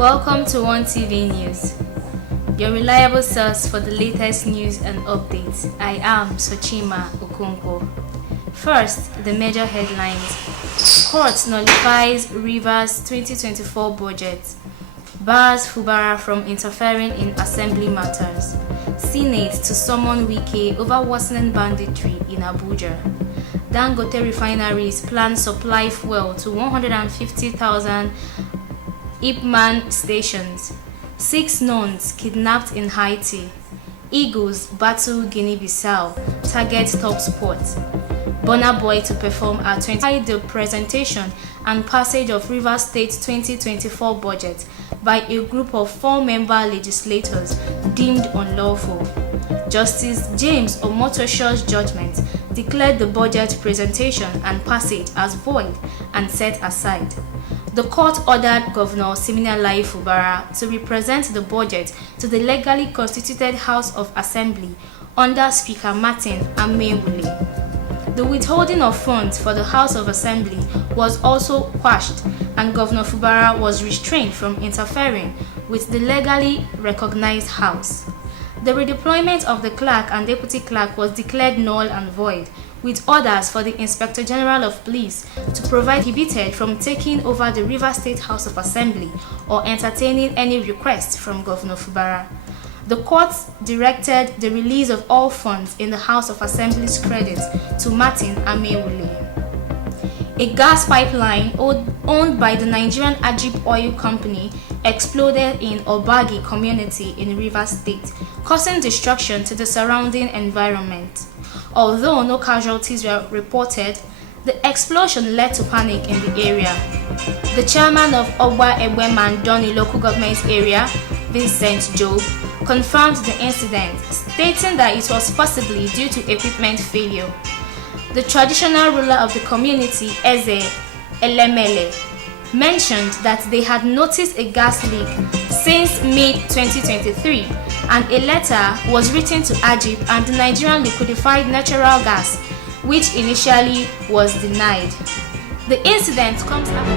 Welcome to One TV News, your reliable source for the latest news and updates. I am Sochima Okonkwo. First, the major headlines. Court nullifies Rivers 2024 budget. Bars Fubara from interfering in assembly matters. Senate to summon Wike over worsening banditry in Abuja. Dangote refineries plan supply fuel to 150,000 Ipman stations. 6 nuns kidnapped in Haiti. Eagles battle Guinea-Bissau. Target top spot. Burna Boy to perform at 20. The presentation and passage of Rivers State 2024 budget by a group of 4-member legislators deemed unlawful. Justice James Omotosho's judgment declared the budget presentation and passage as void and set aside. The court ordered Governor Siminalayi Fubara to represent the budget to the legally constituted House of Assembly under Speaker Martin Amewule. The withholding of funds for the House of Assembly was also quashed, and Governor Fubara was restrained from interfering with the legally recognized House. The redeployment of the clerk and deputy clerk was declared null and void, with orders for the Inspector General of Police to provide prohibited from taking over the Rivers State House of Assembly or entertaining any request from Governor Fubara. The court directed the release of all funds in the House of Assembly's credits to Martin Amewule. A gas pipeline owned by the Nigerian Ajib Oil Company exploded in Obagi community in Rivers State, causing destruction to the surrounding environment. Although no casualties were reported, the explosion led to panic in the area. The chairman of Ogba Egbe Mandoni local government area, Vincent Job, confirmed the incident, stating that it was possibly due to equipment failure. The traditional ruler of the community, Eze Elemele, mentioned that they had noticed a gas leak since mid-2023, and a letter was written to Ajib and the Nigerian Liquefied Natural Gas, which initially was denied. The incident comes after